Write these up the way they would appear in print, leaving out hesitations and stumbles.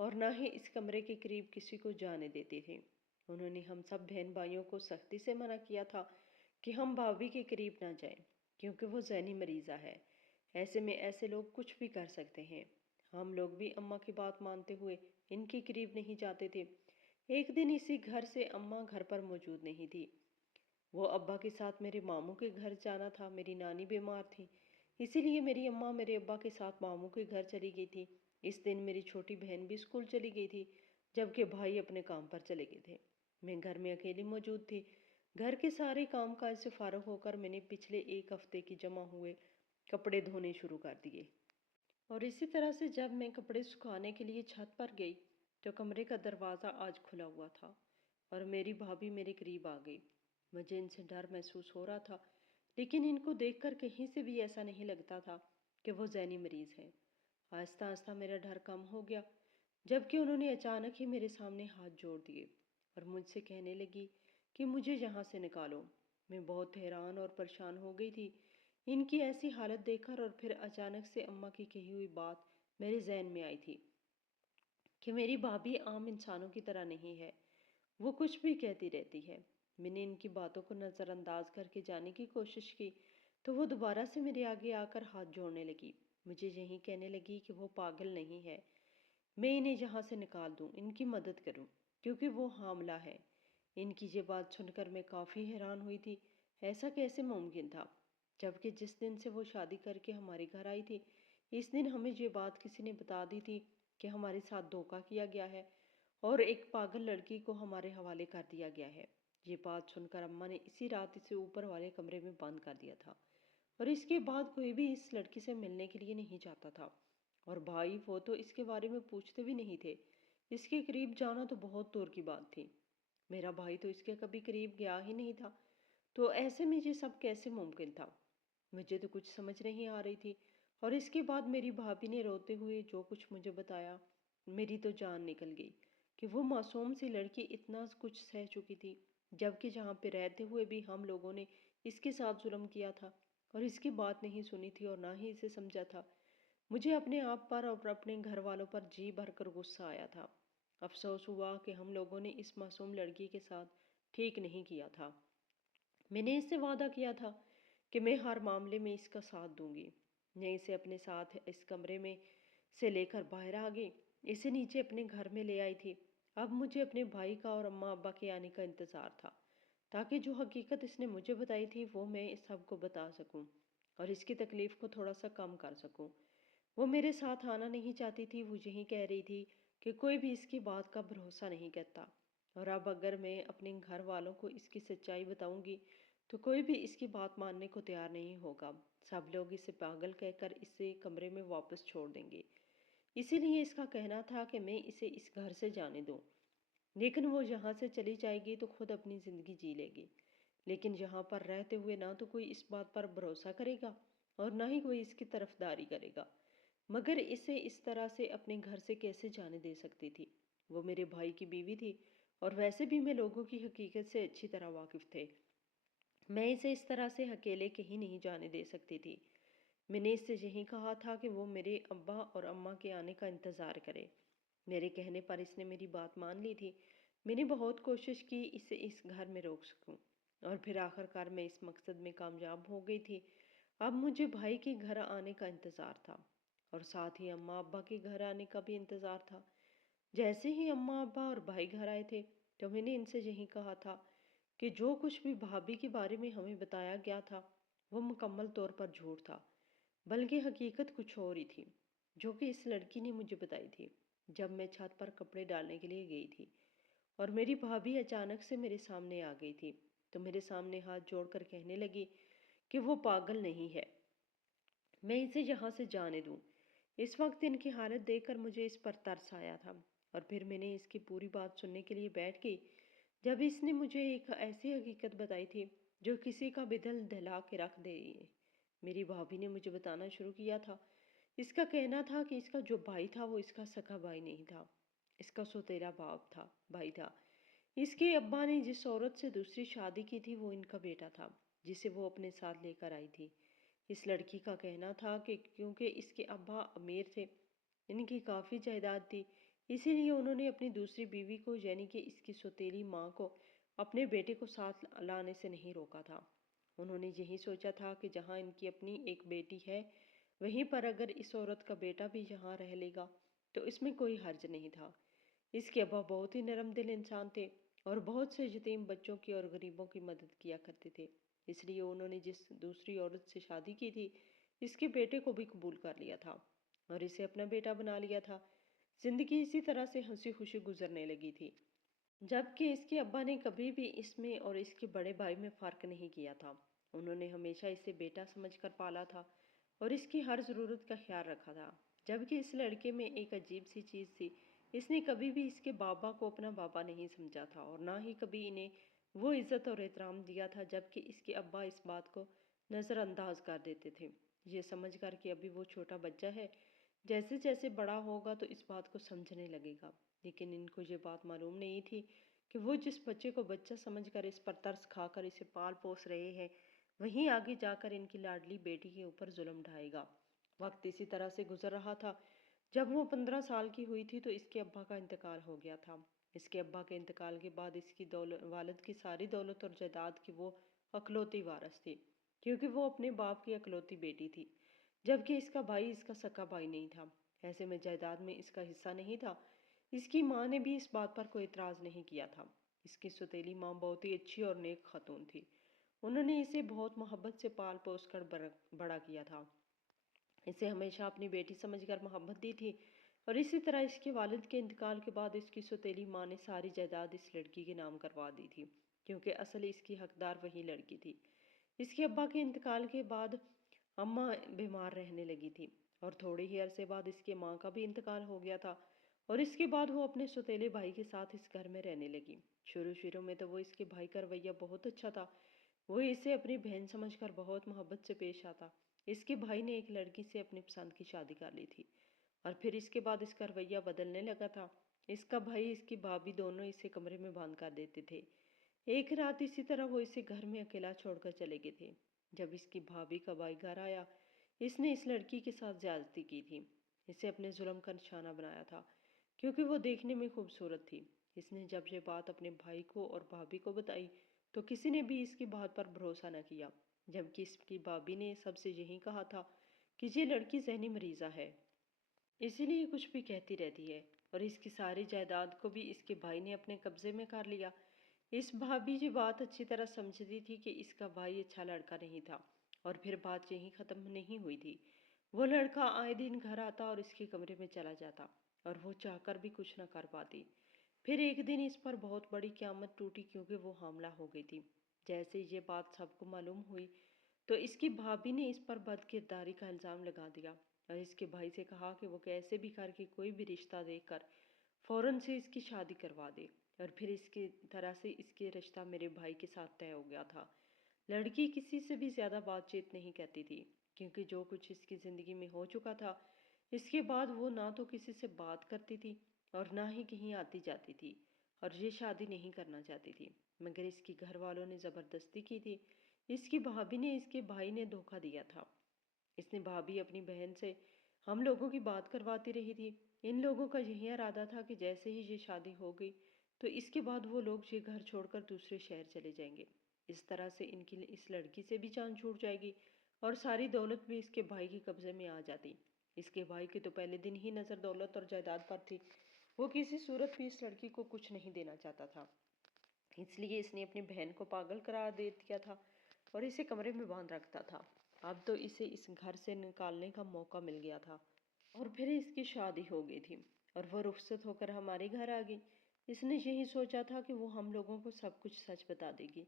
اور نہ ہی اس کمرے کے قریب کسی کو جانے دیتے تھے۔ انہوں نے ہم سب بہن بھائیوں کو سختی سے منع کیا تھا کہ ہم بھابھی کے قریب نہ جائیں، کیونکہ وہ ذہنی مریضہ ہے۔ ایسے میں ایسے لوگ کچھ بھی کر سکتے ہیں۔ ہم لوگ بھی اماں کی بات مانتے ہوئے ان کے قریب نہیں جاتے تھے۔ ایک دن اسی گھر سے اماں گھر پر موجود نہیں تھی۔ وہ ابا کے ساتھ میرے ماموں کے گھر جانا تھا۔ میری نانی بیمار تھی، اسی لیے میری اماں میرے ابا کے ساتھ ماموں کے گھر چلی گئی تھی۔ اس دن میری چھوٹی بہن بھی اسکول چلی گئی تھی، جبکہ بھائی اپنے کام پر چلے گئے تھے۔ میں گھر میں اکیلی موجود تھی۔ گھر کے سارے کام کاج سے فارغ ہو کر میں نے پچھلے ایک ہفتے کی جمع ہوئے کپڑے دھونے شروع کر دیے۔ اور اسی طرح سے جب میں کپڑے سکھانے کے لیے چھت پر گئی تو کمرے کا دروازہ آج کھلا ہوا تھا اور میری بھابھی میرے قریب آ گئی۔ مجھے ان سے ڈر محسوس ہو رہا تھا، لیکن ان کو دیکھ کر کہیں سے بھی ایسا نہیں لگتا تھا کہ وہ ذہنی مریض ہیں۔ آہستہ آہستہ میرا ڈر کم ہو گیا، جبکہ انہوں نے اچانک ہی میرے سامنے ہاتھ جوڑ دیے اور مجھ سے کہنے لگی کہ مجھے یہاں سے نکالو۔ میں بہت حیران اور پریشان ہو گئی تھی ان کی ایسی حالت دیکھ کر، اور پھر اچانک سے اماں کی کہی ہوئی بات میرے ذہن میں آئی تھی کہ میری بھابھی عام انسانوں کی طرح نہیں ہے، وہ کچھ بھی کہتی رہتی ہے۔ میں نے ان کی باتوں کو نظر انداز کر کے جانے کی کوشش کی تو وہ دوبارہ سے میرے آگے آ کر ہاتھ جوڑنے لگی۔ مجھے یہی کہنے لگی کہ وہ پاگل نہیں ہے، میں انہیں یہاں سے نکال دوں، ان کی مدد کروں، کیونکہ وہ حاملہ ہے۔ ان کی یہ بات سن کر میں کافی حیران ہوئی تھی۔ ایسا کیسے ممکن تھا، جبکہ جس دن سے وہ شادی کر کے ہمارے گھر آئی تھی، اس دن ہمیں یہ بات کسی نے بتا دی تھی کہ ہمارے ساتھ دھوکہ کیا گیا ہے اور ایک پاگل لڑکی کو ہمارے حوالے کر دیا گیا ہے۔ یہ بات سن کر اماں نے اسی رات اسے اوپر والے کمرے میں بند کر دیا تھا، اور اس کے بعد کوئی بھی اس لڑکی سے ملنے کے لیے نہیں جاتا تھا، اور بھائی وہ تو اس کے بارے میں پوچھتے بھی نہیں تھے۔ اس کے قریب جانا تو بہت دور کی بات تھی۔ میرا بھائی تو اس کے کبھی قریب گیا ہی نہیں تھا، تو ایسے میں یہ سب کیسے ممکن تھا؟ مجھے تو کچھ سمجھ نہیں آ رہی تھی۔ اور اس کے بعد میری بھابھی نے روتے ہوئے جو کچھ مجھے بتایا، میری تو جان نکل گئی کہ وہ معصوم سی لڑکی اتنا کچھ سہ چکی تھی، جبکہ جہاں پہ رہتے ہوئے بھی ہم لوگوں نے اس کے ساتھ ظلم کیا تھا اور اس کی بات نہیں سنی تھی اور نہ ہی اسے سمجھا تھا۔ مجھے اپنے آپ پر اور اپنے گھر والوں پر جی بھر کر غصہ آیا تھا۔ افسوس ہوا کہ ہم لوگوں نے اس معصوم لڑکی کے ساتھ ٹھیک نہیں کیا تھا۔ میں نے اس سے وعدہ کیا تھا کہ میں ہر معاملے میں اس کا ساتھ دوں گی۔ میں اسے اپنے ساتھ اس کمرے میں سے لے کر باہر آ گئی، اسے نیچے اپنے گھر میں لے آئی تھی۔ اب مجھے اپنے بھائی کا اور اماں ابا کے آنے کا انتظار تھا، تاکہ جو حقیقت اس نے مجھے بتائی تھی وہ میں سب کو بتا سکوں اور اس کی تکلیف کو تھوڑا سا کم کر سکوں۔ وہ میرے ساتھ آنا نہیں چاہتی تھی، وہ یہی کہہ رہی تھی کہ کوئی بھی اس کی بات کا بھروسہ نہیں کرتا، اور اب اگر میں اپنے گھر والوں کو اس کی سچائی بتاؤں گی تو کوئی بھی اس کی بات ماننے کو تیار نہیں ہوگا۔ سب لوگ اسے پاگل کہہ کر اسے کمرے میں واپس چھوڑ دیں گے۔ اسی لیے اس کا کہنا تھا کہ میں اسے اس گھر سے جانے دوں، لیکن وہ یہاں سے چلی جائے گی تو خود اپنی زندگی جی لے گی، لیکن یہاں پر رہتے ہوئے نہ تو کوئی اس بات پر بھروسہ کرے گا اور نہ ہی کوئی اس کی طرفداری کرے گا۔ مگر اسے اس طرح سے اپنے گھر سے کیسے جانے دے سکتی تھی؟ وہ میرے بھائی کی بیوی تھی، اور ویسے بھی میں لوگوں کی حقیقت سے اچھی طرح واقف تھے۔ میں اسے اس طرح سے اکیلے کہیں نہیں جانے دے سکتی تھی۔ میں نے اس سے یہی کہا تھا کہ وہ میرے ابا اور اماں کے آنے کا انتظار کرے۔ میرے کہنے پر اس نے میری بات مان لی تھی۔ میں نے بہت کوشش کی اسے اس گھر میں روک سکوں، اور پھر آخر کار میں اس مقصد میں کامیاب ہو گئی تھی۔ اب مجھے بھائی کے گھر آنے کا انتظار تھا، اور ساتھ ہی اماں ابا کے گھر آنے کا بھی انتظار تھا۔ جیسے ہی اماں ابا اور بھائی گھر آئے تھے تو میں نے ان سے یہی کہا تھا کہ جو کچھ بھی بھابھی کے بارے میں ہمیں بتایا گیا تھا وہ مکمل طور پر جھوٹ تھا، بلکہ حقیقت کچھ اور ہی تھی، جو کہ اس لڑکی نے مجھے بتائی تھی جب میں چھت پر کپڑے ڈالنے کے لیے گئی تھی، اور میری بھابھی اچانک سے میرے سامنے آ گئی تھی تو میرے سامنے ہاتھ جوڑ کر کہنے لگی کہ وہ پاگل نہیں ہے، میں اسے یہاں سے جانے دوں۔ اس وقت ان کی حالت دیکھ کر مجھے اس پر ترس آیا تھا، اور پھر میں نے اس کی پوری بات سننے کے لیے بیٹھ گئی۔ جب اس نے مجھے ایک ایسی حقیقت بتائی تھی جو کسی کا بھی دل دہلا کے رکھ دے، میری بھابھی نے مجھے بتانا شروع کیا تھا۔ اس کا کہنا تھا کہ اس کا جو بھائی تھا وہ اس کا سگا بھائی نہیں تھا، اس کا سوتیلا باپ تھا، بھائی تھا۔ اس کے ابا نے جس عورت سے دوسری شادی کی تھی وہ ان کا بیٹا تھا، جسے وہ اپنے ساتھ لے کر آئی تھی۔ اس لڑکی کا کہنا تھا کہ کیونکہ اس کے ابا امیر تھے، ان کی کافی جائیداد تھی، اسی لیے انہوں نے اپنی دوسری بیوی کو یعنی کہ اس کی سوتیلی ماں کو اپنے بیٹے کو ساتھ لانے سے نہیں روکا تھا۔ انہوں نے یہی سوچا تھا کہ جہاں ان کی اپنی ایک بیٹی ہے وہیں پر اگر اس عورت کا بیٹا بھی یہاں رہ لے گا تو اس میں کوئی حرج نہیں تھا۔ اس کے ابا بہت ہی نرم دل انسان تھے اور بہت سے یتیم بچوں کی اور غریبوں کی مدد کیا کرتے تھے، اس لیے انہوں نے جس دوسری عورت سے شادی کی تھی اس کے بیٹے کو بھی قبول کر لیا تھا اور اسے اپنا بیٹا بنا لیا تھا۔ زندگی اسی طرح سے ہنسی خوشی گزرنے لگی تھی، جبکہ اس کے ابا نے کبھی بھی اس میں اور اس کے بڑے بھائی میں فرق نہیں کیا تھا۔ انہوں نے ہمیشہ اسے بیٹا سمجھ کر پالا تھا اور اس کی ہر ضرورت کا خیال رکھا تھا، جبکہ اس لڑکے میں ایک عجیب سی چیز تھی، اس نے کبھی بھی اس کے بابا کو اپنا بابا نہیں سمجھا تھا اور نہ ہی کبھی انہیں وہ عزت اور احترام دیا تھا، جبکہ اس کے ابا اس بات کو نظر انداز کر دیتے تھے، یہ سمجھ کر کہ ابھی وہ چھوٹا بچہ ہے، جیسے جیسے بڑا ہوگا تو اس بات کو سمجھنے لگے گا۔ لیکن ان کو یہ بات معلوم نہیں تھی کہ وہ جس بچے کو بچہ سمجھ کر اس پر ترس کھا کر اسے پال پوس رہے ہیں وہیں آگے جا کر ان کی لاڈلی بیٹی کے اوپر ظلم ڈھائے گا۔ وقت اسی طرح سے گزر رہا تھا۔ جب وہ 15 سال کی ہوئی تھی تو اس کے ابا کا انتقال ہو گیا تھا۔ اس کے ابا کے انتقال کے بعد اس کی والد کی ساری دولت اور جائیداد کی وہ اکلوتی وارث تھی، کیونکہ وہ اپنے باپ کی اکلوتی بیٹی تھی، جبکہ اس کا بھائی اس کا سکا بھائی نہیں تھا۔ ایسے میں جائیداد میں اس کا حصہ نہیں تھا۔ اس کی ماں نے بھی اس بات پر کوئی اعتراض نہیں کیا تھا۔ اس کی سوتیلی ماں بہت ہی اچھی اور نیک خاتون تھی۔ انہوں نے اسے بہت محبت سے پال پوس کر بڑا کیا تھا، اسے ہمیشہ اپنی بیٹی سمجھ کر محبت دی تھی، اور اسی طرح اس کے والد کے انتقال کے بعد اس کی سوتیلی ماں نے ساری جائیداد اس لڑکی کے نام کروا دی تھی، کیونکہ اصل اس کی حقدار وہی لڑکی تھی۔ اس کے ابا کے انتقال کے بعد اماں بیمار رہنے لگی تھی اور تھوڑے ہی عرصے بعد اس کے ماں کا بھی انتقال ہو گیا تھا، اور اس کے بعد وہ اپنے سوتیلے بھائی کے ساتھ اس گھر میں رہنے لگی۔ شروع میں تو وہ اس کے بھائی کا رویہ بہت اچھا تھا، وہ اسے اپنی بہن سمجھ کر بہت محبت سے پیش آتا۔ اس کے بھائی نے ایک لڑکی سے اپنی پسند کی شادی کر لی تھی اور پھر اس کے بعد اس کا رویہ بدلنے لگا تھا۔ اس کا بھائی اس کی بھابھی دونوں اسے کمرے میں بند کر دیتے تھے۔ ایک رات اسی طرح وہ اسے گھر میں اکیلا چھوڑ کر چلے گئے تھے۔ جب اس کی بھابھی کا بھائی گھر آیا، اس نے اس لڑکی کے ساتھ زیادتی کی تھی، اسے اپنے ظلم کا نشانہ بنایا تھا، کیونکہ وہ دیکھنے میں خوبصورت تھی۔ اس نے جب یہ بات اپنے بھائی کو اور بھابھی کو بتائی تو کسی نے بھی اس کی بات پر بھروسہ نہ کیا، جبکہ اس کی بھابھی نے سب سے یہی کہا تھا کہ یہ لڑکی ذہنی مریضہ ہے، اسی لیے کچھ بھی کہتی رہتی ہے، اور اس کی ساری جائیداد کو بھی اس کے بھائی نے اپنے قبضے میں کر لیا۔ اس بھابھی یہ بات اچھی طرح سمجھتی تھی کہ اس کا بھائی اچھا لڑکا نہیں تھا، اور پھر بات یہیں ختم نہیں ہوئی تھی۔ وہ لڑکا آئے دن گھر آتا اور اس کے کمرے میں چلا جاتا، اور وہ چاہ کر بھی کچھ نہ کر پاتی۔ پھر ایک دن اس پر بہت بڑی قیامت ٹوٹی، کیونکہ وہ حاملہ ہو گئی تھی۔ جیسے یہ بات سب کو معلوم ہوئی تو اس کی بھابھی نے اس پر بد کرداری کا الزام لگا دیا اور اس کے بھائی سے کہا کہ وہ کیسے بھی کر کے کوئی بھی رشتہ دیکھ کر فوراً سے اس کی شادی کروا دے، اور پھر اس کی طرح سے اس کے رشتہ میرے بھائی کے ساتھ طے ہو گیا تھا۔ لڑکی کسی سے بھی زیادہ بات چیت نہیں کرتی تھی، کیونکہ جو کچھ اس کی زندگی میں ہو چکا تھا، اس کے بعد وہ نہ تو کسی سے بات کرتی تھی اور نہ ہی کہیں آتی جاتی تھی، اور یہ شادی نہیں کرنا چاہتی تھی، مگر اس کی گھر والوں نے زبردستی کی تھی۔ اس کی بھابھی نے اس کے بھائی نے دھوکہ دیا تھا۔ اس نے بھابھی اپنی بہن سے ہم لوگوں کی بات کرواتی رہی تھی۔ ان لوگوں کا یہی ارادہ تھا کہ جیسے ہی یہ شادی ہو گئی تو اس کے بعد وہ لوگ یہ گھر چھوڑ کر دوسرے شہر چلے جائیں گے۔ اس طرح سے ان کی اس لڑکی سے بھی جان چھوٹ جائے گی اور ساری دولت بھی اس کے بھائی کے قبضے میں آ جاتی۔ اس کے بھائی کی تو پہلے دن ہی نظر دولت اور جائیداد پر تھی، وہ کسی صورت بھی اس لڑکی کو کچھ نہیں دینا چاہتا تھا، اس لیے اس نے اپنی بہن کو پاگل قرار دے دیا تھا اور اسے کمرے میں باندھ رکھتا تھا۔ اب تو اسے اس گھر سے نکالنے کا موقع مل گیا تھا، اور پھر اس کی شادی ہو گئی تھی اور وہ رخصت ہو کر ہمارے گھر آ گئی۔ اس نے یہی سوچا تھا کہ وہ ہم لوگوں کو سب کچھ سچ بتا دے گی،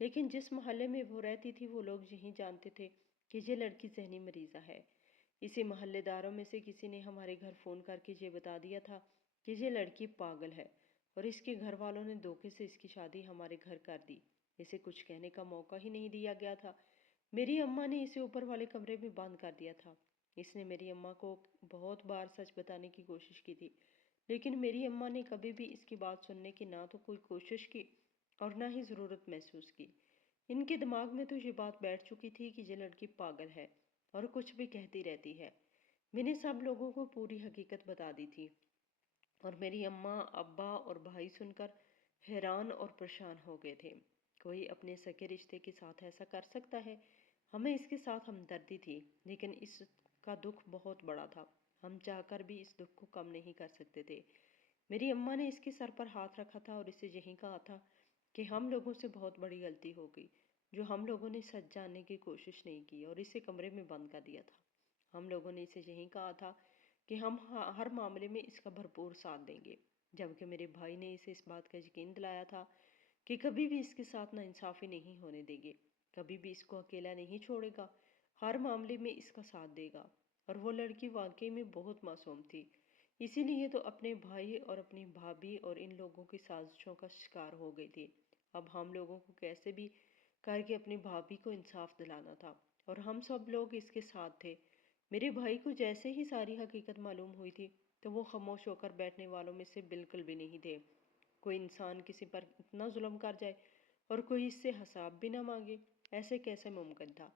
لیکن جس محلے میں وہ رہتی تھی وہ لوگ یہی جانتے تھے کہ یہ لڑکی ذہنی مریضہ ہے۔ اسی محلے داروں میں سے کسی نے ہمارے گھر فون کر کے یہ بتا دیا تھا کہ یہ لڑکی پاگل ہے، اور اس کے گھر والوں نے دھوکے سے اس کی شادی ہمارے گھر کر دی۔ اسے کچھ کہنے کا موقع ہی نہیں دیا گیا تھا۔ میری اماں نے اسے اوپر والے کمرے میں بند کر دیا تھا۔ اس نے میری اماں کو بہت بار سچ بتانے کی کوشش کی تھی، لیکن میری اماں نے کبھی بھی اس کی بات سننے کی نہ تو کوئی کوشش کی اور نہ ہی ضرورت محسوس کی۔ ان کے دماغ میں تو یہ بات بیٹھ چکی تھی کہ یہ لڑکی پاگل ہے اور کچھ بھی کہتی رہتی ہے۔ میں نے سب لوگوں کو پوری حقیقت بتا دی تھی، اور میری اماں ابا اور بھائی سن کر حیران اور پریشان ہو گئے تھے۔ کوئی اپنے سگے رشتے کے ساتھ ایسا کر سکتا ہے؟ ہمیں اس کے ساتھ ہمدردی تھی، لیکن اس کا دکھ بہت بڑا تھا۔ ہم چاہ کر بھی اس دکھ کو کم نہیں کر سکتے تھے۔ میری اماں نے اس کے سر پر ہاتھ رکھا تھا اور اسے یہی کہا تھا کہ ہم لوگوں سے بہت بڑی غلطی ہو گئی، جو ہم لوگوں نے سچ جاننے کی کوشش نہیں کی اور اسے کمرے میں بند کر دیا تھا۔ ہم لوگوں نے اسے یہی کہا تھا کہ ہم ہر معاملے میں اس کا بھرپور ساتھ دیں گے، جبکہ میرے بھائی نے اسے اس بات کا یقین دلایا تھا کہ کبھی بھی اس کے ساتھ ناانصافی نہیں ہونے دیں گے، کبھی بھی اس کو اکیلا نہیں چھوڑے گا، ہر معاملے میں اس کا ساتھ دے گا۔ اور وہ لڑکی واقعی میں بہت معصوم تھی، اسی لیے تو اپنے بھائی اور اپنی بھابھی اور ان لوگوں کی سازشوں کا شکار ہو گئی تھی۔ اب ہم لوگوں کو کیسے بھی کر کے اپنی بھابھی کو انصاف دلانا تھا، اور ہم سب لوگ اس کے ساتھ تھے۔ میرے بھائی کو جیسے ہی ساری حقیقت معلوم ہوئی تھی تو وہ خاموش ہو کر بیٹھنے والوں میں سے بالکل بھی نہیں تھے۔ کوئی انسان کسی پر اتنا ظلم کر جائے اور کوئی اس سے حساب بھی نہ مانگے، ایسے کیسے ممکن تھا؟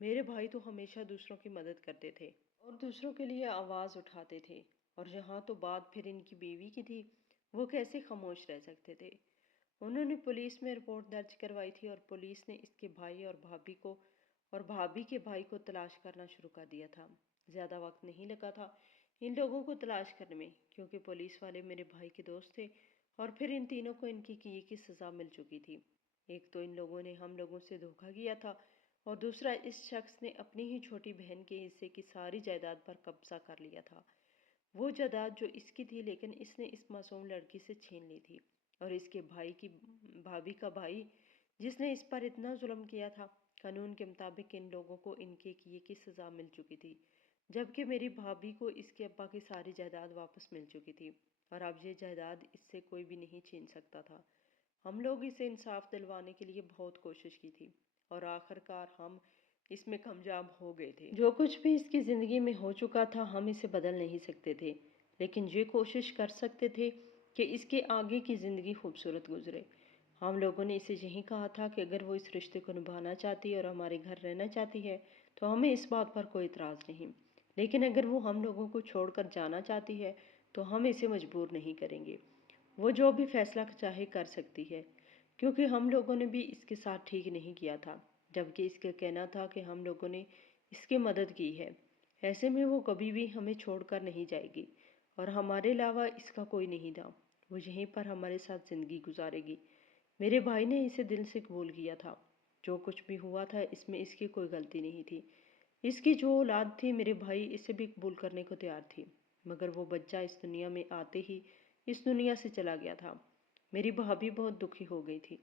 میرے بھائی تو ہمیشہ دوسروں کی مدد کرتے تھے اور دوسروں کے لیے آواز اٹھاتے تھے، اور یہاں تو بات پھر ان کی بیوی کی تھی، وہ کیسے خاموش رہ سکتے تھے؟ انہوں نے پولیس میں رپورٹ درج کروائی تھی اور پولیس نے اس کے بھائی اور بھابھی کو اور بھابھی کے بھائی کو تلاش کرنا شروع کر دیا تھا۔ زیادہ وقت نہیں لگا تھا ان لوگوں کو تلاش کرنے میں، کیونکہ پولیس والے میرے بھائی کے دوست تھے اور پھر ان تینوں کو ان کی کیے کی سزا مل چکی تھی۔ ایک تو ان لوگوں نے ہم لوگوں سے دھوکہ کیا تھا، اور دوسرا اس شخص نے اپنی ہی چھوٹی بہن کے حصے کی ساری جائیداد پر قبضہ کر لیا تھا، وہ جائیداد جو اس کی تھی لیکن اس نے اس معصوم لڑکی سے چھین لی تھی۔ اور اس کے بھائی کی بھابھی کا بھائی جس نے اس پر اتنا ظلم کیا تھا، قانون کے مطابق ان لوگوں کو ان کے کیے کی سزا مل چکی تھی، جبکہ میری بھابھی کو اس کے ابا کی ساری جائیداد واپس مل چکی تھی، اور اب یہ جائیداد اس سے کوئی بھی نہیں چھین سکتا تھا۔ ہم لوگ اسے انصاف دلوانے کے لیے بہت کوشش کی تھی، اور آخر کار ہم اس میں کامیاب ہو گئے تھے۔ جو کچھ بھی اس کی زندگی میں ہو چکا تھا ہم اسے بدل نہیں سکتے تھے، لیکن یہ کوشش کر سکتے تھے کہ اس کے آگے کی زندگی خوبصورت گزرے۔ ہم لوگوں نے اسے یہی کہا تھا کہ اگر وہ اس رشتے کو نبھانا چاہتی ہے اور ہمارے گھر رہنا چاہتی ہے تو ہمیں اس بات پر کوئی اعتراض نہیں، لیکن اگر وہ ہم لوگوں کو چھوڑ کر جانا چاہتی ہے تو ہم اسے مجبور نہیں کریں گے۔ وہ جو بھی فیصلہ چاہے کر سکتی ہے، کیونکہ ہم لوگوں نے بھی اس کے ساتھ ٹھیک نہیں کیا تھا، جبکہ اس کا کہنا تھا کہ ہم لوگوں نے اس کی مدد کی ہے۔ ایسے میں وہ کبھی بھی ہمیں چھوڑ کر نہیں جائے گی، اور ہمارے علاوہ اس کا کوئی نہیں تھا، وہ یہیں پر ہمارے ساتھ زندگی گزارے گی۔ میرے بھائی نے اسے دل سے قبول کیا تھا۔ جو کچھ بھی ہوا تھا اس میں اس کی کوئی غلطی نہیں تھی۔ اس کی جو اولاد تھی میرے بھائی اسے بھی قبول کرنے کو تیار تھی، مگر وہ بچہ اس دنیا میں آتے ہی اس دنیا سے چلا گیا تھا۔ میری بھابھی بہت دکھی ہو گئی تھی،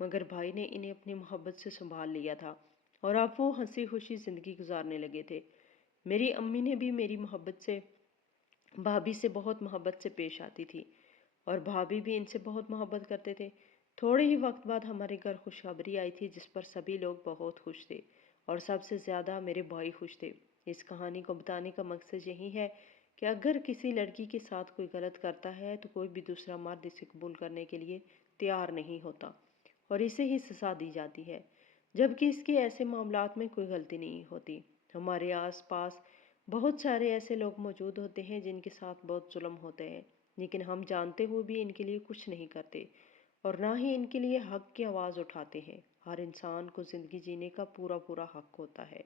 مگر بھائی نے انہیں اپنی محبت سے سنبھال لیا تھا، اور اب وہ ہنسی خوشی زندگی گزارنے لگے تھے۔ میری امی نے بھی میری محبت سے بھابھی سے بہت محبت سے پیش آتی تھی، اور بھابھی بھی ان سے بہت محبت کرتے تھے۔ تھوڑے ہی وقت بعد ہمارے گھر خوشخبری آئی تھی جس پر سبھی لوگ بہت خوش تھے، اور سب سے زیادہ میرے بھائی خوش تھے۔ اس کہانی کو بتانے کا مقصد یہی ہے کہ اگر کسی لڑکی کے ساتھ کوئی غلط کرتا ہے تو کوئی بھی دوسرا مرد اسے قبول کرنے کے لیے تیار نہیں ہوتا، اور اسے ہی سزا دی جاتی ہے، جبکہ اس کے ایسے معاملات میں کوئی غلطی نہیں ہوتی۔ ہمارے آس پاس بہت سارے ایسے لوگ موجود ہوتے ہیں جن کے ساتھ بہت ظلم ہوتے ہیں، لیکن ہم جانتے ہوئے بھی ان کے لیے کچھ نہیں کرتے، اور نہ ہی ان کے لیے حق کی آواز اٹھاتے ہیں۔ ہر انسان کو زندگی جینے کا پورا حق ہوتا ہے۔